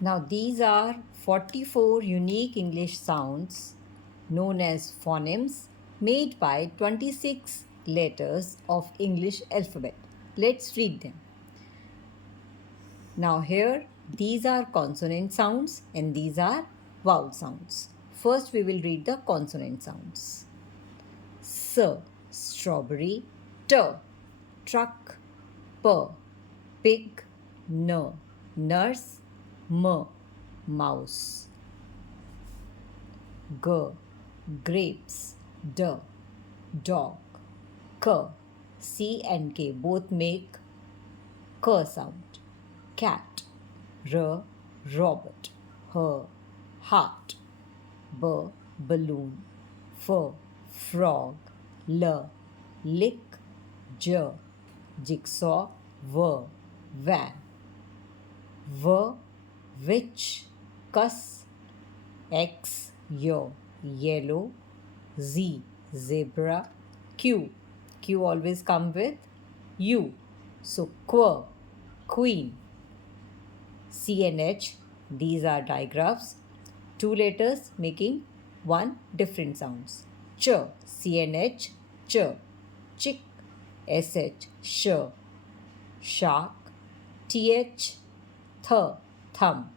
Now these are 44 unique English sounds known as phonemes made by 26 letters of English alphabet. Let's read them. Now here these are consonant sounds and these are vowel sounds. First we will read the consonant sounds. S, strawberry. T, truck. P, pig. N, nurse. M, mouse. G, grapes. D, dog. K, C and K both make K sound. Cat. R, robot. H, heart. B, balloon. F, frog. L, lick. J, jigsaw. V, van. V, witch. Cuss. X, yellow. Z, zebra. Q, always come with U. So queen. C and H, these are digraphs. Two letters making one different sounds. Ch, C and H, ch. Chick, SH, sh. Shark, TH, thumb.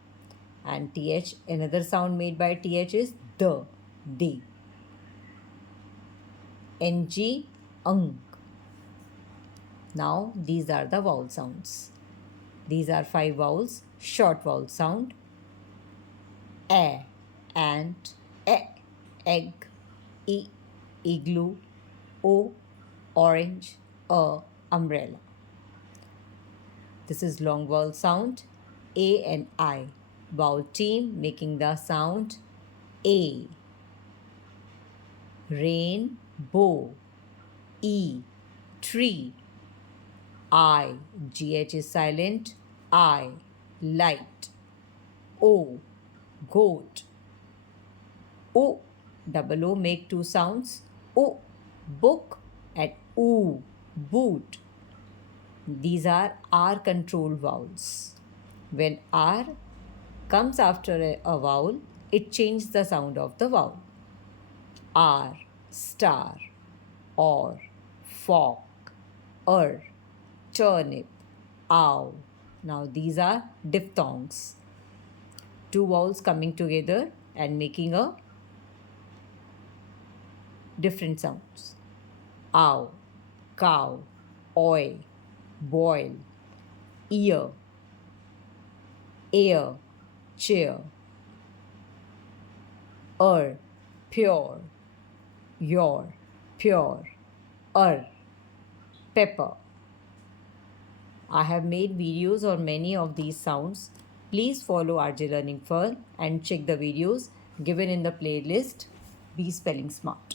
And TH, another sound made by TH is D. NG, ang. Now these are the vowel sounds. These are 5 vowels. Short vowel sound. A, ant. Egg. E, igloo. O, orange. Umbrella. This is long vowel sound. A and I. Vowel team making the sound A. Rainbow. E, tree. I, GH is silent. I, light. O, goat. O, double O make 2 sounds. O, book and oo, boot. These are R controlled vowels. When R comes after a vowel, it changes the sound of the vowel. R, star. Or, fork. Turnip. Ow. Now these are diphthongs. 2 vowels coming together and making a different sounds. Ow, cow, oil, boil, ear, air, chair. Pure, your, pure. Pepper. I have made videos on many of these sounds. Please follow RJ Learning Fun and check the videos given in the playlist Be Spelling Smart.